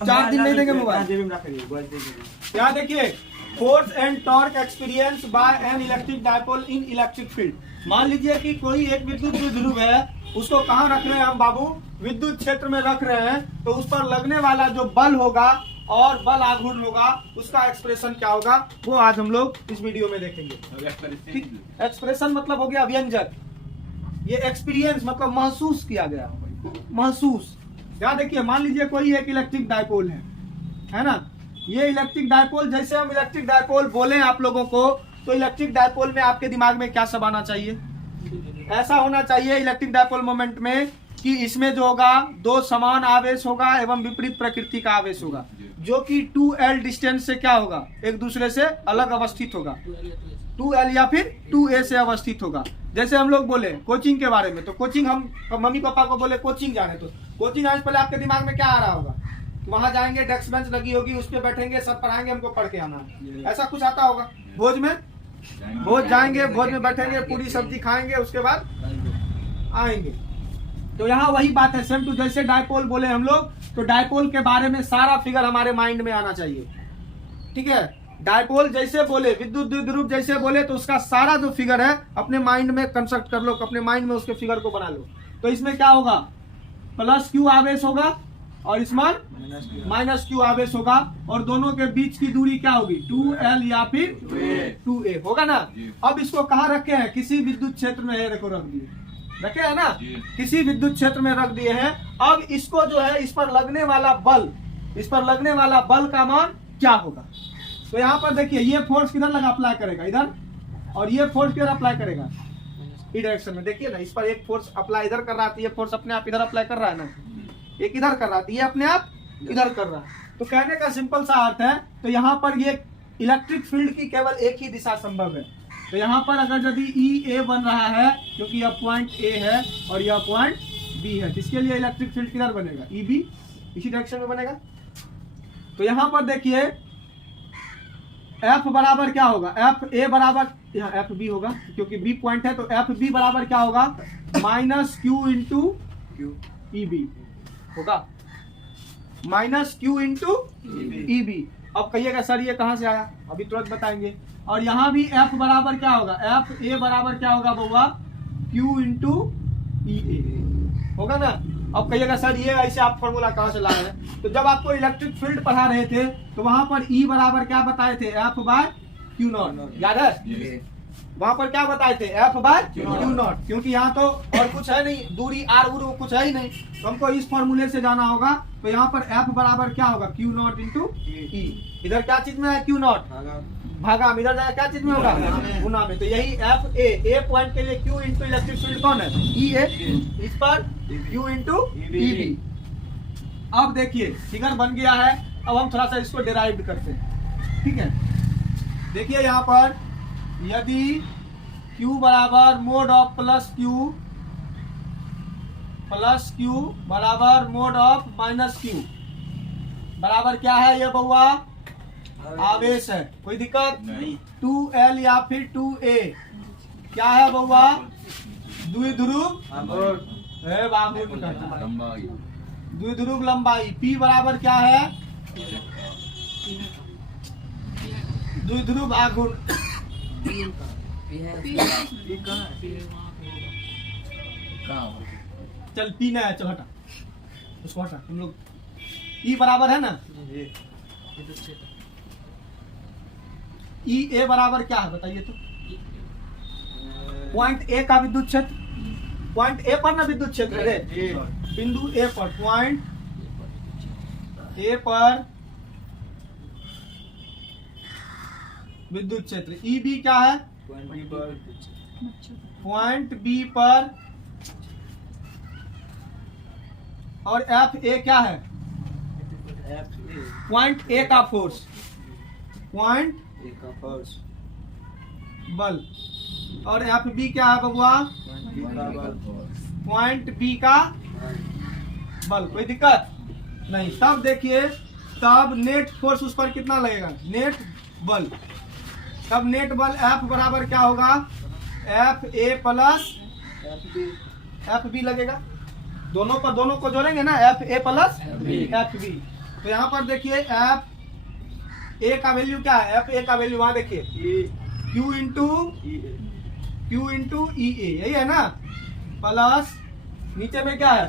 4 दिन नहीं देंगे मोबाइल। यहाँ देखिए, force and torque experience by an electric dipole in electric field. मान लीजिए कि कोई एक विद्युत द्विध्रुव है, उसको कहाँ रख रहे हैं हम बाबू? विद्युत क्षेत्र में रख रहे हैं। तो उस पर लगने वाला जो बल होगा और बल आघूर्ण होगा, उसका एक्सप्रेशन क्या होगा, वो आज हम लोग इस वीडियो में देखेंगे। ठीक, एक्सप्रेशन मतलब हो गया व्यंजक, ये एक्सपीरियंस मतलब महसूस किया गया, महसूस। यहाँ देखिए, मान लीजिए कोई एक इलेक्ट्रिक डायपोल है ना। ये इलेक्ट्रिक डायपोल, जैसे हम इलेक्ट्रिक डायपोल बोले आप लोगों को, तो इलेक्ट्रिक डायपोल में आपके दिमाग में क्या सब आना चाहिए? ऐसा होना चाहिए इलेक्ट्रिक डायपोल मोमेंट में कि इसमें जो होगा दो समान आवेश होगा एवं विपरीत प्रकृति का आवेश होगा, जो कि 2L डिस्टेंस से क्या होगा, एक दूसरे से अलग अवस्थित होगा। 2L या फिर 2A से अवस्थित होगा। जैसे हम लोग बोले कोचिंग के बारे में, तो कोचिंग हम मम्मी पापा को बोले कोचिंग जाने, तो कोचिंग आने से पहले आपके दिमाग में क्या आ रहा होगा? वहां जाएंगे, डेस्क बेंच लगी होगी, उस पर बैठेंगे, सब पढ़ाएंगे, हमको पढ़ के आना है, ऐसा कुछ आता होगा। भोज में, भोज जाएंगे, भोज में बैठेंगे, पूरी सब्जी खाएंगे, उसके बाद आएंगे। तो यहाँ वही बात है, सेम टू जैसे डायपोल बोले हम लोग, तो डायपोल के बारे में सारा फिगर हमारे माइंड में आना चाहिए। ठीक है, डायपोल जैसे बोले, विद्युत द्विध्रुव जैसे बोले, तो उसका सारा जो फिगर है अपने माइंड में कंस्ट्रक्ट कर लो, अपने माइंड में उसके फिगर को बना लो। तो इसमें क्या होगा? प्लस क्यू आवेश होगा और इसमें माइनस क्यू आवेश होगा, और दोनों के बीच की दूरी क्या होगी? 2L या फिर 2A होगा ना। अब इसको कहाँ रखे हैं? किसी विद्युत क्षेत्र में देखो रख दिए, रखे है ना, किसी विद्युत क्षेत्र में रख दिए हैं। अब इसको जो है, इस पर लगने वाला बल, इस पर लगने वाला बल का मान क्या होगा? तो यहाँ पर देखिए, ये फोर्स किधर लगा अप्लाई करेगा? इधर। और ये फोर्स किधर अप्लाई करेगा? इस डायरेक्शन में। देखिए ना, इस पर एक फोर्स अप्लाई इधर कर रहा है, ये फोर्स अपने आप इधर अप्लाई कर रहा है ना, एक इधर कर रहा है, ये अपने आप इधर कर रहा है। तो कहने का सिंपल सा अर्थ है, तो यहाँ पर ये इलेक्ट्रिक फील्ड की केवल एक ही दिशा संभव है। तो यहाँ पर अगर यदि EA बन रहा है, क्योंकि यह पॉइंट A है और यह पॉइंट B है, इसके लिए इलेक्ट्रिक फील्ड किधर बनेगा? EB, इसी डायरेक्शन में बनेगा। तो यहाँ पर देखिए, F बराबर क्या होगा? FA बराबर, यहाँ FB होगा क्योंकि B पॉइंट है, तो FB बराबर क्या होगा? माइनस Q इंटू EB होगा, माइनस Q इंटू EB। अब कहिएगा सर ये कहाँ से आया? अभी तुरंत बताएंगे। और यहाँ भी F बराबर क्या होगा? FA बराबर क्या होगा बउआ? Q इंटू EA होगा ना। अब कहिएगा सर ये ऐसे आप फॉर्मूला कहाँ से लाए हैं? तो जब आपको इलेक्ट्रिक फील्ड पढ़ा रहे थे, तो वहां पर E बराबर क्या बताए थे? F बाय Q नॉट, याद है? वहां पर क्या बताए थे? F बाय Q नॉट, क्योंकि यहाँ तो और कुछ है नहीं, दूरी R कुछ है ही नहीं, तो हमको इस फॉर्मूले से जाना होगा। तो यहाँ पर F बराबर क्या होगा? Q not into E। इधर क्या चीज में है? Q नॉट भागा, इधर जाएगा क्या चीज में होगा? गुना में। तो यही FA पॉइंट के लिए Q इंटू इलेक्ट्रिक फील्ड कौन है? EA, इस पर Q इंटू EB। अब देखिए फिगर बन गया है, अब हम थोड़ा सा इसको डिराइव करते हैं। ठीक है, देखिए यहाँ पर यदि Q बराबर मोड ऑफ प्लस Q बराबर मोड ऑफ माइनस Q बराबर क्या है? ये बउआ आवेश है, कोई दिक्कत नहीं। 2L या फिर 2A क्या है बउआ? द्विध्रुव द्विध्रुव लंबाई। P बराबर क्या है? द्विध्रुव आघूर्ण। चल P ना है, चल हटा उसको, हटा तुम लोग। E बराबर है ना, EA बराबर क्या है बताइए तो? पॉइंट A का विद्युत क्षेत्र, पॉइंट A पर ना विद्युत क्षेत्र है, बिंदु A पर, पॉइंट A पर विद्युत क्षेत्र। EB क्या है? पॉइंट B पर, और FA क्या है? पॉइंट A का फोर्स, पॉइंट बल। और FB क्या है बबुआ? पॉइंट B का बल। कोई दिक्कत नहीं। तब देखिए, तब नेट फोर्स उस पर कितना लगेगा? नेट बल। तब नेट बल F बराबर क्या होगा? FA प्लस FB लगेगा। दोनों को जोड़ेंगे ना, FA प्लस FB। तो यहाँ पर देखिए एफ ए का वैल्यू क्या है, एफ ए का वैल्यू वहां देखिए क्यू इंटू ई ए, यही है ना, प्लस नीचे में क्या है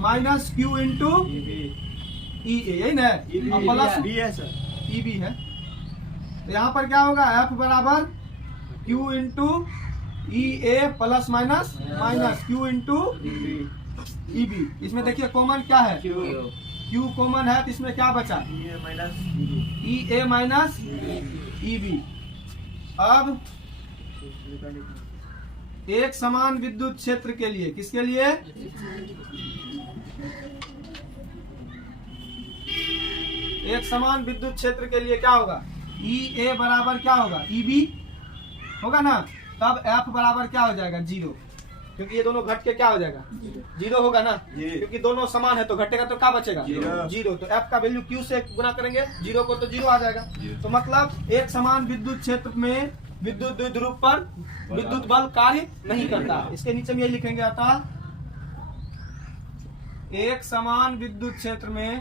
माइनस क्यू इंटू ई ए, यही ना, प्लस ई बी है। तो यहाँ पर क्या होगा, एफ बराबर q into e A plus minus minus Q into E B. इसमें देखिए कॉमन क्या है, क्यू कॉमन है, तो इसमें क्या बचा ई ए माइनस ई बी। अब एक समान विद्युत क्षेत्र के लिए, किसके लिए, एक समान विद्युत क्षेत्र के लिए क्या होगा, ई ए बराबर क्या होगा ई बी होगा ना, तब एफ बराबर क्या हो जाएगा 0, क्योंकि ये दोनों घट के क्या हो जाएगा 0 होगा ना, क्योंकि दोनों समान है तो घटेगा तो क्या बचेगा 0। तो एफ का वैल्यू क्यू से गुना करेंगे 0 को तो 0 आ जाएगा। तो मतलब एक समान विद्युत क्षेत्र में विद्युत द्विध्रुव पर विद्युत बल कार्य नहीं करता। इसके नीचे में ये लिखेंगे, अतः एक समान विद्युत क्षेत्र में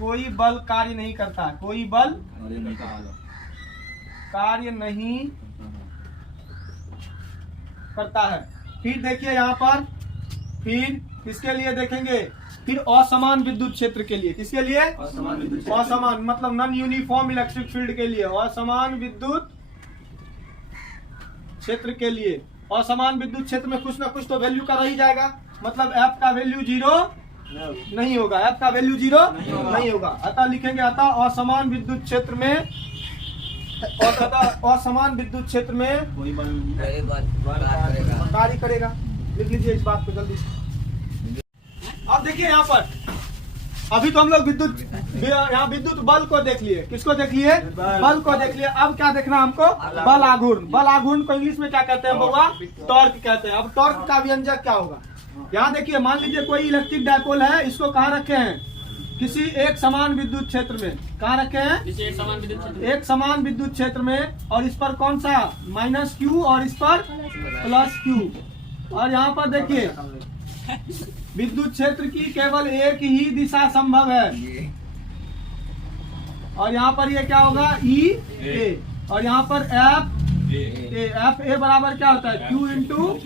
कोई बल कार्य नहीं करता, कोई बल कार्य नहीं करता है। फिर देखिए यहाँ पर, फिर किसके लिए देखेंगे, फिर असमान विद्युत क्षेत्र के लिए, किसके लिए असमान मतलब नॉन यूनिफॉर्म इलेक्ट्रिक फील्ड के लिए, असमान विद्युत क्षेत्र के लिए, असमान विद्युत क्षेत्र में कुछ ना कुछ तो वैल्यू का रह ही जाएगा, मतलब एफ का वैल्यू 0 नहीं होगा, एफ का वैल्यू 0 नहीं होगा। अतः लिखेंगे, अतः असमान विद्युत क्षेत्र में, असमान विद्युत क्षेत्र में कोई कार्य करेगा। लिख लीजिए इस बात को जल्दी से। अब देखिए यहाँ पर, अभी तो हम लोग विद्युत, यहाँ विद्युत बल को देख लिए, किसको देख लिए, बल को देख लिए। अब क्या देखना हमको, बल आघूर्ण। बल आघूर्ण को इंग्लिश में क्या कहते हैं बउआ, टॉर्क कहते हैं। अब टॉर्क का व्यंजक क्या होगा, यहाँ देखिए, मान लीजिए कोई इलेक्ट्रिक डायपोल है, इसको कहाँ रखे हैं, किसी एक समान विद्युत क्षेत्र में, कहाँ रखे हैं, एक समान विद्युत क्षेत्र में, और इस पर कौन सा माइनस क्यू और इस पर प्लस क्यू। और यहाँ पर देखिए विद्युत क्षेत्र की केवल एक ही दिशा संभव है, और यहाँ पर ये क्या होगा ई ए, और यहाँ पर एफ ए बराबर क्या होता है क्यू इंटू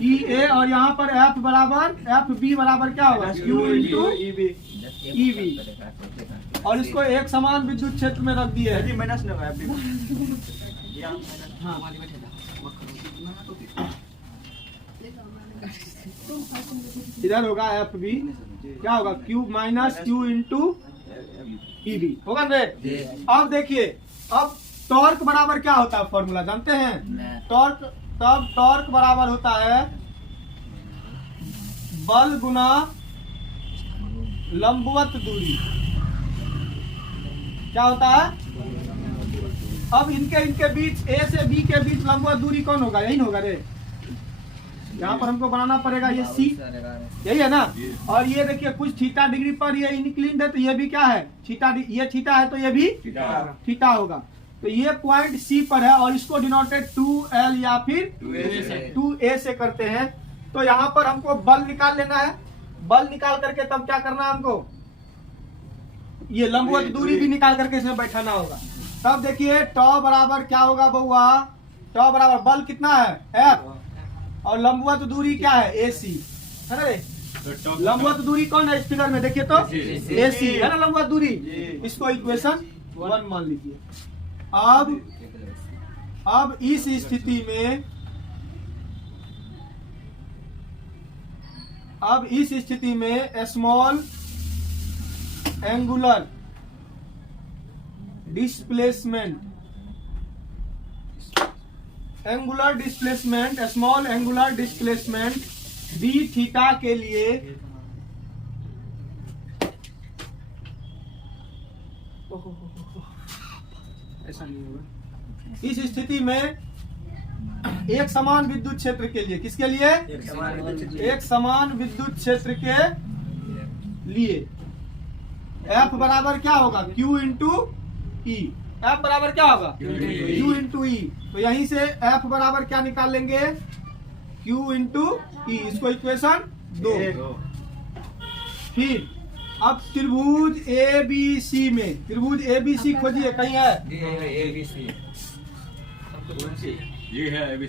ई ए, और यहाँ पर एफ बराबर एफ बी बराबर क्या होगा क्यू इंटू ई बी, और इसको एक समान विद्युत क्षेत्र में रख दिए है। इधर होगा एफ बी, क्या होगा क्यू माइनस क्यू इंटू ई बी होगा ना। अब देखिए, अब टॉर्क बराबर क्या होता है, फॉर्मूला जानते हैं, टॉर्क, तब टॉर्क बराबर होता है बल गुना लंबवत दूरी। क्या होता है, अब इनके बीच, ए से बी के बीच लंबवत दूरी कौन होगा, यही होगा रे, यहाँ पर हमको बनाना पड़ेगा ये सी, यही है ना। और ये देखिए कुछ थीटा डिग्री पर ये इंक्लिन्ड है, तो ये भी क्या है थीटा, ये थीटा है तो ये भी थीटा होगा। तो ये पॉइंट सी पर है, और इसको डिनोटेड 2L या फिर 2A से करते हैं। तो यहाँ पर हमको बल निकाल लेना है, बल निकाल करके तब क्या करना है हमको, ये लंबवत दूरी भी निकाल करके इसमें बैठाना होगा। तब देखिए टॉ बराबर क्या होगा बउआ, टॉ बराबर बल कितना है F, और लंबवत दूरी क्या है AC, है ना रे, लंबवत दूरी कौन है इस फिगर में देखिए तो AC है ना लंबवत दूरी। इसको इक्वेशन 1 मान लीजिए। अब इस स्थिति में, अब इस स्थिति में small angular displacement, small angular displacement D theta के लिए ऐसा नहीं होगा। इस स्थिति में एक समान विद्युत क्षेत्र के लिए, किसके लिए, एक समान विद्युत क्षेत्र के लिए F बराबर क्या होगा Q इंटू ई, F बराबर क्या होगा Q इंटू ई। तो यहीं से F बराबर क्या निकाल लेंगे Q इंटू ई, इसको इक्वेशन 2। फिर अब त्रिभुज ABC में, त्रिभुज ABC खोजिए, कहीं है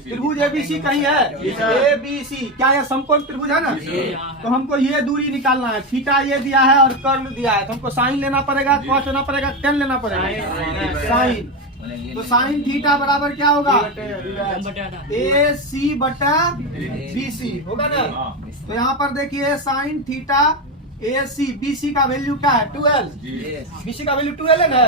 त्रिभुज ABC कहीं है? ABC क्या है? समकोण त्रिभुज है ना। तो हमको ये दूरी निकालना है, थीटा ये दिया है और कर्ण दिया है, तो हमको साइन लेना पड़ेगा, कॉस लेना पड़ेगा, टेन लेना पड़ेगा, साइन। तो साइन थीटा बराबर क्या होगा? AC बटा BC होगा ना। तो यहाँ पर देखिए साइन थीटा AC, BC का वैल्यू क्या है? 12। BC का वैल्यू 12 है ना।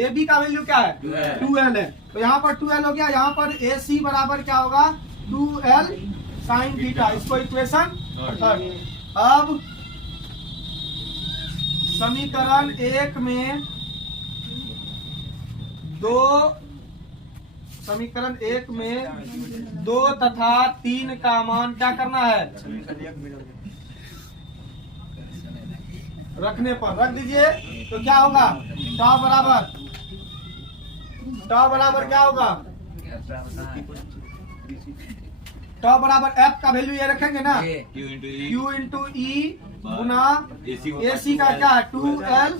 AB का वैल्यू क्या है? 12 है। तो यहाँ पर 12 हो गया, यहाँ पर AC बराबर क्या होगा? 2L साइन थीटा, इसको इक्वेशन 3। अब समीकरण 1 में समीकरण 1 में 2 तथा 3 का मान क्या करना है? रखने पर रख दीजिए, तो क्या होगा? टाउ बराबर क्या होगा? टाउ बराबर F का वैल्यू ये रखेंगे ना, Q इंटू E गुना AC का क्या है? 2L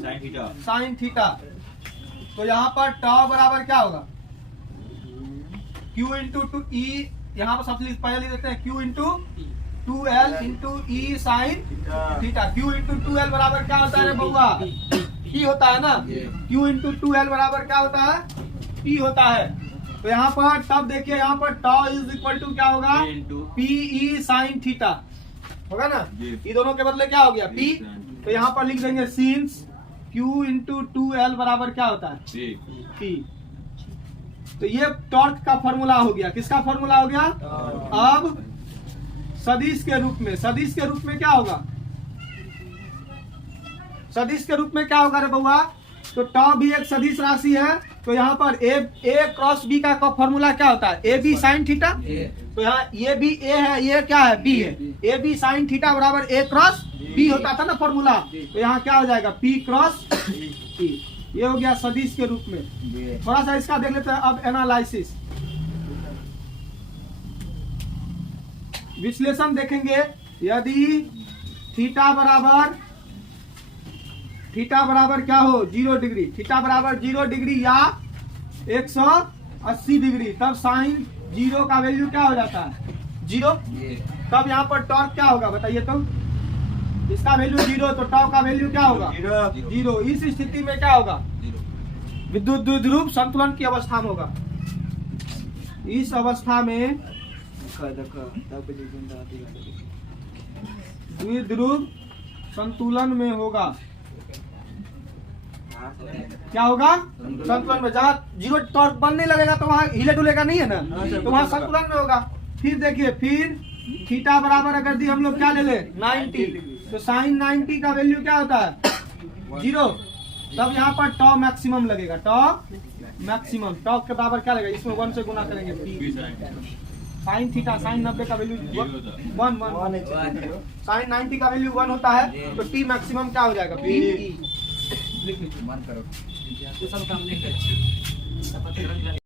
sine theta. तो यहाँ पर टाउ बराबर क्या होगा? Q इंटू E, यहाँ पर सबसे पहले लिख देते हैं Q into 2L into E sine theta. Q into 2L बराबर क्या होता है बउआ? P होता है ना। Q इंटू 2L बराबर क्या होता है? P होता है। तो यहाँ पर तब देखिए, यहाँ पर टाउ इज इक्वल टू क्या होगा? PE साइन थीटा होगा ना। ये दोनों के बदले क्या हो गया? P। तो यहाँ पर लिख देंगे सिंस Q इंटू 2L बराबर क्या होता है? P। तो ये टॉर्क का फॉर्मूला हो गया। किसका फॉर्मूला हो गया? अब सदिश के रूप में क्या होगा? सदिश के रूप में क्या होगा रे बउआ? तो टाउ भी एक सदिश राशि है। तो यहाँ पर A क्रॉस B का फॉर्मूला क्या होता है? AB sine theta. तो यहाँ ये भी A है, ये क्या है? B है। AB साइन थीटा बराबर A क्रॉस B होता था ना फॉर्मूला। तो यहाँ क्या हो जाएगा? P cross P। ये हो गया सदिश के रूप में। थोड़ा सा इसका देख लेते हैं अब एनालिसिस, विश्लेषण देखेंगे। यदि थीटा बराबर क्या हो? 0 डिग्री, थीटा बराबर 0 डिग्री या 180 डिग्री, तब साइन 0 का वैल्यू क्या हो जाता है? 0। तब यहाँ पर टॉर्क क्या होगा बताइए? तो इसका वैल्यू 0, तो टाउ का वैल्यू क्या होगा? 0। इस स्थिति में क्या होगा? विद्युत द्विध्रुव संतुलन की अवस्था में होगा। इस अवस्था में द्विध्रुव संतुलन में होगा। क्या होगा? संतुलन में। जहाँ 0 टॉर्क बनने लगेगा तो वहाँ हिले डुलेगा नहीं है ना, तो वहाँ संतुलन में होगा। फिर देखिए, फिर थीटा बराबर अगर दी हम लोग क्या ले ले? 90। तो साइन 90 का वैल्यू क्या होता है? 0। तब यहाँ पर टाउ मैक्सिमम लगेगा। टाउ मैक्सिमम, टाउ के बराबर क्या लगेगा? इसमें 1 से गुना करेंगे। साइन थीटा, साइन 90 का वैल्यू 1, साइन 90 का वैल्यू 1 होता है। तो T मैक्सिमम क्या हो जाएगा? PE। लिख लीजिए, मान करो।